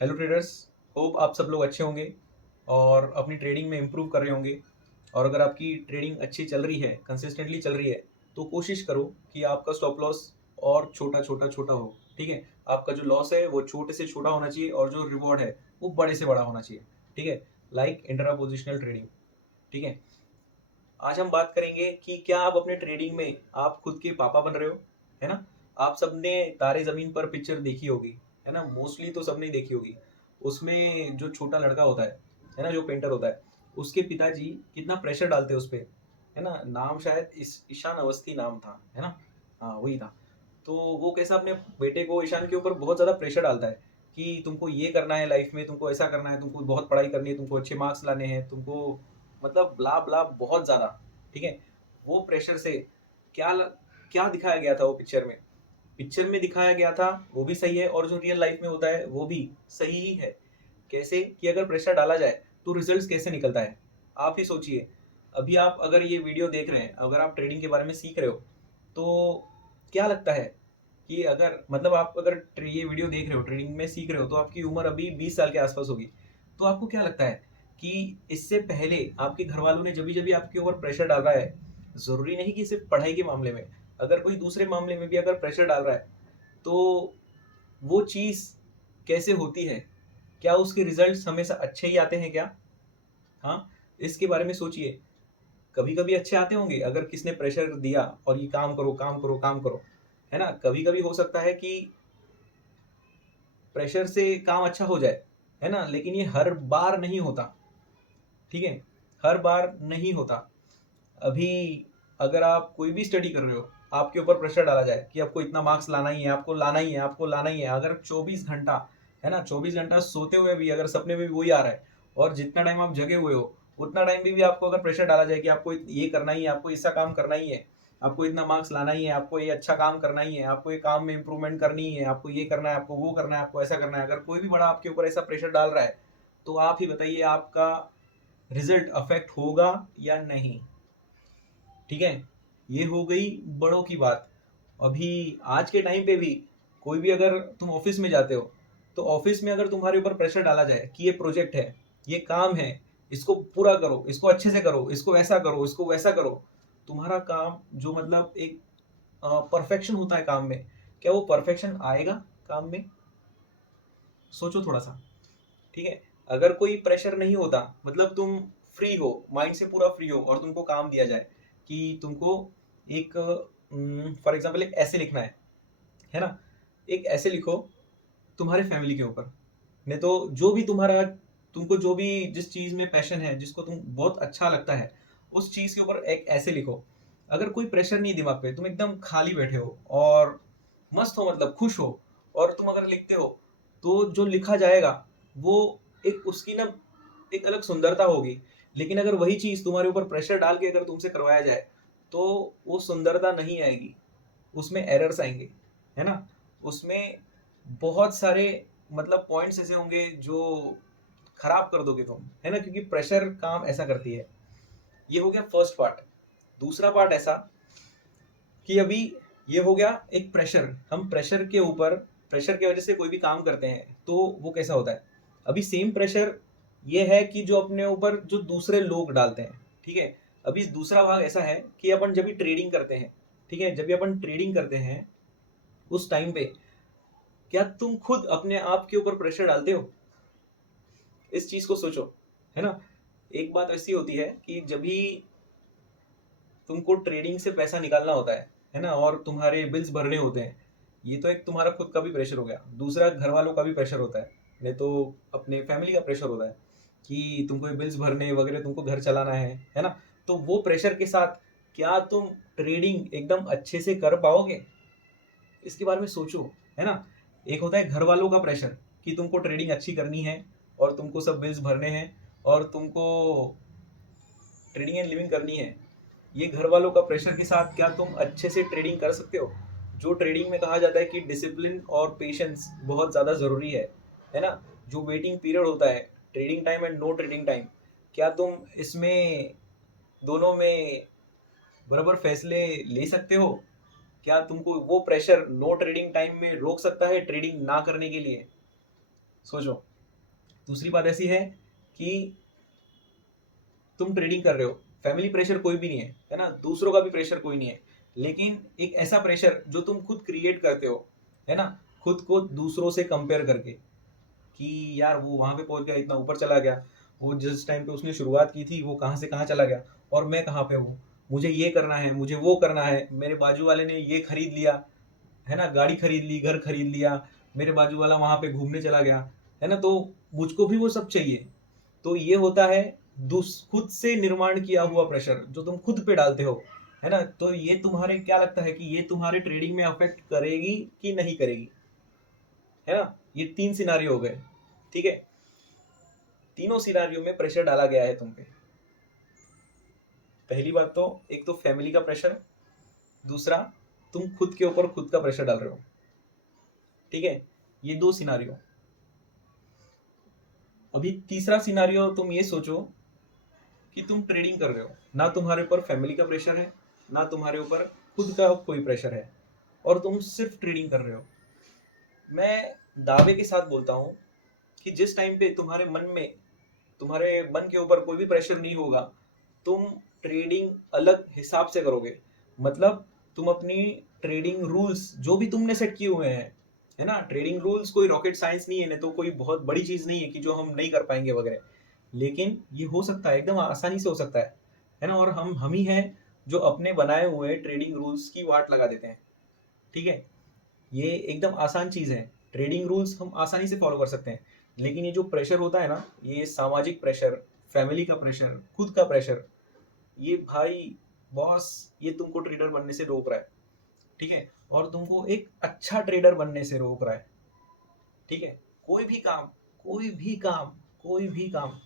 Hello traders. Hope आप सब लोग अच्छे होंगे और अपनी ट्रेडिंग में इम्प्रूव कर रहे होंगे। और अगर आपकी ट्रेडिंग अच्छी चल रही है, कंसिस्टेंटली चल रही है, तो कोशिश करो कि आपका स्टॉप लॉस और छोटा छोटा छोटा हो। ठीक है, आपका जो लॉस है वो छोटे से छोटा होना चाहिए और जो रिवॉर्ड है वो बड़े से बड़ा होना चाहिए। ठीक है, लाइक इंट्रा पोजिशनल ट्रेडिंग। ठीक है, आज हम बात करेंगे कि क्या आप अपने ट्रेडिंग में आप खुद के पापा बन रहे हो। है ना, आप सबने तारे जमीन पर पिक्चर देखी होगी, है ना, मोस्टली तो सबने ही देखी होगी। उसमें जो छोटा लड़का होता है ना, जो पेंटर होता है, उसके पिताजी कितना प्रेशर डालते हैं उस पे। है ना, नाम शायद ईशान अवस्थी नाम था, है ना। हाँ, वही था। तो वो कैसा अपने बेटे को, ईशान के ऊपर बहुत ज़्यादा प्रेशर डालता है कि तुमको ये करना है लाइफ में, तुमको ऐसा करना है, तुमको बहुत पढ़ाई करनी है, तुमको अच्छे मार्क्स लाने हैं, तुमको मतलब ब्ला ब्ला बहुत ज़्यादा। ठीक है, वो प्रेशर से क्या क्या दिखाया गया था वो पिक्चर में। पिक्चर में दिखाया गया था वो भी सही है और जो रियल लाइफ में होता है वो भी सही ही है। कैसे कि अगर प्रेशर डाला जाए तो रिजल्ट्स कैसे निकलता है, आप ही सोचिए। अभी आप अगर ये वीडियो देख रहे हैं, अगर आप ट्रेडिंग के बारे में सीख रहे हो, तो क्या लगता है कि अगर मतलब आप अगर ये वीडियो देख रहे हो, ट्रेडिंग में सीख रहे हो, तो आपकी उम्र अभी 20 साल के आसपास होगी। तो आपको क्या लगता है कि इससे पहले आपके घर वालों ने जब जब आपके ऊपर प्रेशर डाला है, ज़रूरी नहीं कि सिर्फ पढ़ाई के मामले में, अगर कोई दूसरे मामले में भी अगर प्रेशर डाल रहा है, तो वो चीज़ कैसे होती है? क्या उसके रिजल्ट्स हमेशा अच्छे ही आते हैं क्या? हाँ, इसके बारे में सोचिए। कभी कभी अच्छे आते होंगे अगर किसने प्रेशर दिया और ये काम करो काम करो काम करो। है ना, कभी कभी हो सकता है कि प्रेशर से काम अच्छा हो जाए, है ना, लेकिन ये हर बार नहीं होता। ठीक है, हर बार नहीं होता। अभी अगर आप कोई भी स्टडी कर रहे हो, आपके ऊपर प्रेशर डाला जाए कि आपको इतना मार्क्स लाना ही है, आपको लाना ही है, आपको लाना ही है, अगर 24 घंटा, है ना, 24 घंटा सोते हुए भी अगर सपने में भी वही आ रहा है, और जितना टाइम आप जगे हुए हो उतना टाइम भी आपको अगर प्रेशर डाला जाए कि आपको ये करना ही है, आपको ऐसा काम करना ही है, आपको इतना मार्क्स लाना ही है, आपको ये अच्छा काम करना ही है, आपको ये काम में इंप्रूवमेंट करनी ही है, आपको ये करना है, आपको वो करना है, आपको ऐसा करना है, अगर कोई भी बड़ा आपके ऊपर ऐसा प्रेशर डाल रहा है, तो आप ही बताइए आपका रिजल्ट अफेक्ट होगा या नहीं। ठीक है, ये हो गई बड़ों की बात। अभी आज के टाइम पे भी कोई भी अगर तुम ऑफिस में जाते हो, तो ऑफिस में अगर तुम्हारे ऊपर प्रेशर डाला जाए कि ये प्रोजेक्ट है, ये काम है, इसको पूरा करो, इसको अच्छे से करो, इसको ऐसा करो, इसको वैसा करो, तुम्हारा काम जो मतलब एक परफेक्शन होता है काम में, क्या वो परफेक्शन आएगा काम में? सोचो थोड़ा सा। ठीक है, अगर कोई प्रेशर नहीं होता, मतलब तुम फ्री हो, माइंड से पूरा फ्री हो, और तुमको काम दिया जाए कि तुमको एक फॉर एग्जाम्पल एक ऐसे लिखना है ना, एक ऐसे लिखो तुम्हारे फैमिली के ऊपर। नहीं तो जो भी तुम्हारा, तुमको जो भी जिस चीज में पैशन है, जिसको तुम बहुत अच्छा लगता है, उस चीज के ऊपर एक ऐसे लिखो। अगर कोई प्रेशर नहीं दिमाग पे, तुम एकदम खाली बैठे हो और मस्त हो, मतलब खुश हो, और तुम अगर लिखते हो, तो जो लिखा जाएगा वो एक उसकी ना एक अलग सुंदरता होगी। लेकिन अगर वही चीज तुम्हारे ऊपर प्रेशर डाल के अगर तुमसे करवाया जाए, तो वो सुंदरता नहीं आएगी, उसमें एरर्स आएंगे। है ना, उसमें बहुत सारे मतलब पॉइंट्स ऐसे होंगे जो खराब कर दोगे तुम, है ना, क्योंकि प्रेशर काम ऐसा करती है। ये हो गया फर्स्ट पार्ट। दूसरा पार्ट ऐसा कि अभी ये हो गया एक प्रेशर, हम प्रेशर के ऊपर, प्रेशर की वजह से कोई भी काम करते हैं तो वो कैसा होता है। अभी सेम प्रेशर ये है कि जो अपने ऊपर जो दूसरे लोग डालते हैं। ठीक है, अभी दूसरा भाग ऐसा है कि अपन जब भी ट्रेडिंग करते हैं, ठीक है, जब भी अपन ट्रेडिंग करते हैं, उस टाइम पे क्या तुम खुद अपने आप के ऊपर प्रेशर डालते हो? इस चीज को सोचो। है ना, एक बात ऐसी होती है कि जब भी तुमको ट्रेडिंग से पैसा निकालना होता है ना, और तुम्हारे बिल्स भरने होते हैं, ये तो एक तुम्हारा खुद का भी प्रेशर हो गया, दूसरा घर वालों का भी प्रेशर होता है, नहीं तो अपने फैमिली का प्रेशर होता है कि तुमको ये बिल्स भरने वगैरह, तुमको घर चलाना है ना। तो वो प्रेशर के साथ क्या तुम ट्रेडिंग एकदम अच्छे से कर पाओगे? इसके बारे में सोचो। है ना, एक होता है घर वालों का प्रेशर कि तुमको ट्रेडिंग अच्छी करनी है और तुमको सब बिल्स भरने हैं और तुमको ट्रेडिंग एंड लिविंग करनी है। ये घर वालों का प्रेशर के साथ क्या तुम अच्छे से ट्रेडिंग कर सकते हो? जो ट्रेडिंग में कहा जाता है कि डिसिप्लिन और पेशेंस बहुत ज़्यादा ज़रूरी है ना, जो वेटिंग पीरियड होता है, trading time and no trading time, क्या तुम इसमें दोनों में बराबर फैसले ले सकते हो? क्या तुमको वो प्रेशर नो ट्रेडिंग टाइम में रोक सकता है ट्रेडिंग ना करने के लिए? सोचो। दूसरी बात ऐसी है कि तुम ट्रेडिंग कर रहे हो, फैमिली प्रेशर कोई भी नहीं है ना, दूसरों का भी प्रेशर कोई नहीं है, लेकिन एक ऐसा प्रेशर जो तुम खुद क्रिएट करते हो, है ना, खुद को दूसरों से कंपेयर करके कि यार वो वहां पे पहुंच गया, इतना ऊपर चला गया, वो जिस टाइम पे उसने शुरुआत की थी वो कहाँ से कहाँ चला गया और मैं कहाँ पे हूँ, मुझे ये करना है, मुझे वो करना है, मेरे बाजू वाले ने ये खरीद लिया, है ना, गाड़ी खरीद ली, घर खरीद लिया, मेरे बाजू वाला वहां पे घूमने चला गया, है ना, तो मुझको भी वो सब चाहिए। तो ये होता है खुद से निर्माण किया हुआ प्रेशर जो तुम खुद पे डालते हो, है ना। तो ये तुम्हारे क्या लगता है कि ये तुम्हारे ट्रेडिंग में अफेक्ट करेगी कि नहीं करेगी, है ना। ये 3 सिनारियो हो गए, ठीक है। तीनों सिनारियो में प्रेशर डाला गया है तुम पे। पहली बात तो एक तो फैमिली का प्रेशर, दूसरा तुम खुद के ऊपर खुद का प्रेशर डाल रहे हो, ठीक है। ये 2 सिनारियो। अभी तीसरा सिनारियो तुम ये सोचो कि तुम ट्रेडिंग कर रहे हो, ना तुम्हारे ऊपर फैमिली का प्रेशर है, ना तुम्हारे ऊपर खुद का कोई प्रेशर है, और तुम सिर्फ ट्रेडिंग कर रहे हो। मैं दावे के साथ बोलता हूँ कि जिस टाइम पे तुम्हारे मन के ऊपर कोई भी प्रेशर नहीं होगा, तुम ट्रेडिंग अलग हिसाब से करोगे। मतलब तुम अपनी ट्रेडिंग रूल्स जो भी तुमने सेट किए हुए हैं, है ना, ट्रेडिंग रूल्स कोई रॉकेट साइंस नहीं है, नहीं तो कोई बहुत बड़ी चीज नहीं है कि जो हम नहीं कर पाएंगे वगैरह, लेकिन ये हो सकता है, एकदम आसानी से हो सकता है ना। और हम ही हैं जो अपने बनाए हुए ट्रेडिंग रूल्स की वाट लगा देते हैं, ठीक है। ये एकदम आसान चीज है, ट्रेडिंग रूल्स हम आसानी से फॉलो कर सकते हैं, लेकिन ये जो प्रेशर होता है ना, ये सामाजिक प्रेशर, फैमिली का प्रेशर, खुद का प्रेशर, ये भाई बॉस, ये तुमको ट्रेडर बनने से रोक रहा है, ठीक है, और तुमको एक अच्छा ट्रेडर बनने से रोक रहा है, ठीक है। कोई भी काम, कोई भी काम, कोई भी काम,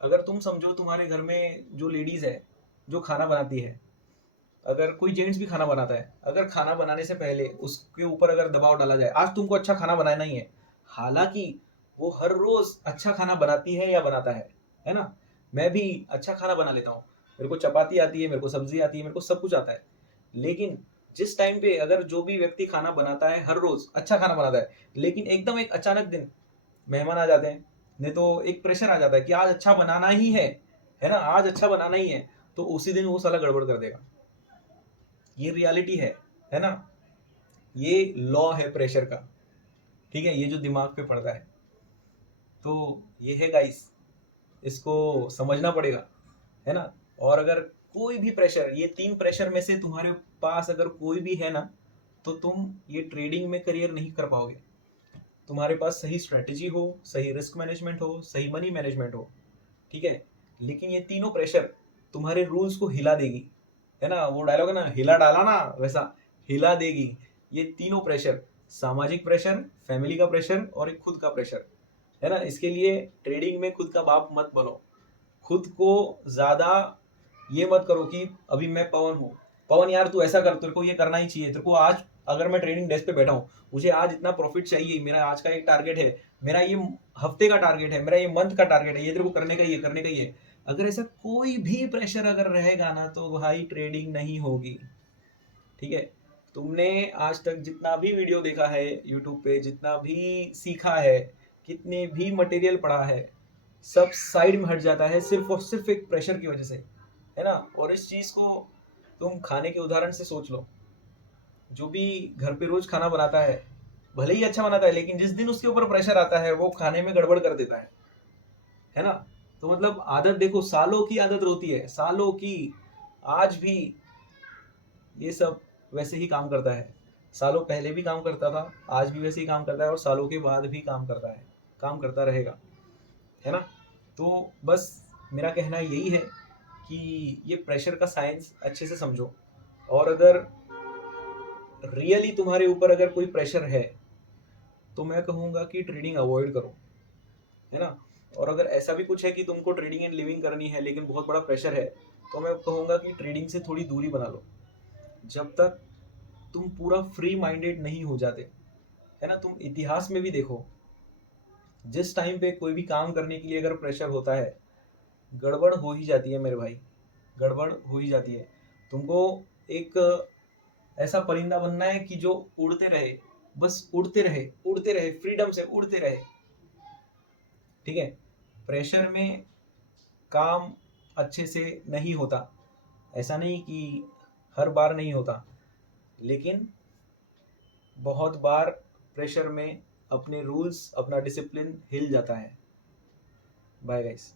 अगर तुम समझो तुम्हारे घर में जो लेडीज है जो खाना बनाती है, अगर कोई जेंट्स भी खाना बनाता है, अगर खाना बनाने से पहले उसके ऊपर अगर दबाव डाला जाए आज तुमको अच्छा खाना बनाना ही है, हालांकि वो हर रोज अच्छा खाना बनाती है या बनाता है ना। मैं भी अच्छा खाना बना लेता हूँ, मेरे को चपाती आती है, मेरे को सब्जी आती है, मेरे को सब कुछ आता है, लेकिन जिस टाइम पे अगर जो भी व्यक्ति खाना बनाता है हर रोज अच्छा खाना बनाता है, लेकिन एकदम एक अचानक दिन मेहमान आ जाते हैं, नहीं तो एक प्रेशर आ जाता है कि आज अच्छा बनाना ही है ना, आज अच्छा बनाना ही है, तो उसी दिन वो साला गड़बड़ कर देगा। ये रियलिटी है ना। ये लॉ है प्रेशर का, ठीक है, ये जो दिमाग पे पड़ता है। तो ये है गाइस, इसको समझना पड़ेगा, है ना। और अगर कोई भी प्रेशर, ये 3 प्रेशर में से तुम्हारे पास अगर कोई भी है ना, तो तुम ये ट्रेडिंग में करियर नहीं कर पाओगे। तुम्हारे पास सही स्ट्रेटेजी हो, सही रिस्क मैनेजमेंट हो, सही मनी मैनेजमेंट हो, ठीक है, लेकिन ये तीनों प्रेशर तुम्हारे रूल्स को हिला देगी, है ना, वो डायलॉग है ना, हिला डाला ना, वैसा हिला देगी। ये तीनों प्रेशर, सामाजिक प्रेशर, फैमिली का प्रेशर और एक खुद का प्रेशर, है ना। इसके लिए ट्रेडिंग में खुद का बाप मत बनो, खुद को ज्यादा ये मत करो कि अभी मैं पवन हूँ, पवन यार तू ऐसा कर, तेरे को ये करना ही चाहिए, तेरे को आज अगर मैं ट्रेडिंग डेस्क पे बैठा हूँ, मुझे आज इतना प्रॉफिट चाहिए, मेरा आज का एक टारगेट है, मेरा ये हफ्ते का टारगेट है, मेरा ये मंथ का टारगेट है, ये तेरे को करने का ही है, करने का ही है। अगर ऐसा कोई भी प्रेशर अगर रहेगा ना, तो भाई ट्रेडिंग नहीं होगी, ठीक है। तुमने आज तक जितना भी वीडियो देखा है यूट्यूब पे, जितना भी सीखा है, कितने भी मटेरियल पढ़ा है, सब साइड में हट जाता है सिर्फ और सिर्फ एक प्रेशर की वजह से, है ना। और इस चीज को तुम खाने के उदाहरण से सोच लो। जो भी घर पे रोज खाना बनाता है, भले ही अच्छा बनाता है, लेकिन जिस दिन उसके ऊपर प्रेशर आता है वो खाने में गड़बड़ कर देता है ना। तो मतलब आदत देखो, सालों की आदत होती है, सालों की, आज भी ये सब वैसे ही काम करता है, सालों पहले भी काम करता था, आज भी वैसे ही काम करता है, और सालों के बाद भी काम करता है, काम करता रहेगा, है ना। तो बस मेरा कहना यही है कि ये प्रेशर का साइंस अच्छे से समझो, और अगर रियली तुम्हारे ऊपर अगर कोई प्रेशर है तो मैं कहूँगा कि ट्रेडिंग अवॉइड करो, है ना। और अगर ऐसा भी कुछ है कि तुमको ट्रेडिंग एंड लिविंग करनी है लेकिन बहुत बड़ा प्रेशर है, तो मैं कहूँगा कि ट्रेडिंग से थोड़ी दूरी बना लो, जब तक तुम पूरा फ्री माइंडेड नहीं हो जाते, है ना। तुम इतिहास में भी देखो, जिस टाइम पे कोई भी काम करने के लिए अगर प्रेशर होता है, गड़बड़ हो ही जाती है मेरे भाई, गड़बड़ हो ही जाती है। तुमको एक ऐसा परिंदा बनना है कि जो उड़ते रहे, बस उड़ते रहे, फ्रीडम से उड़ते रहे। ठीक है, प्रेशर में काम अच्छे से नहीं होता, ऐसा नहीं कि हर बार नहीं होता, लेकिन बहुत बार प्रेशर में अपने रूल्स, अपना डिसिप्लिन हिल जाता है। Bye guys.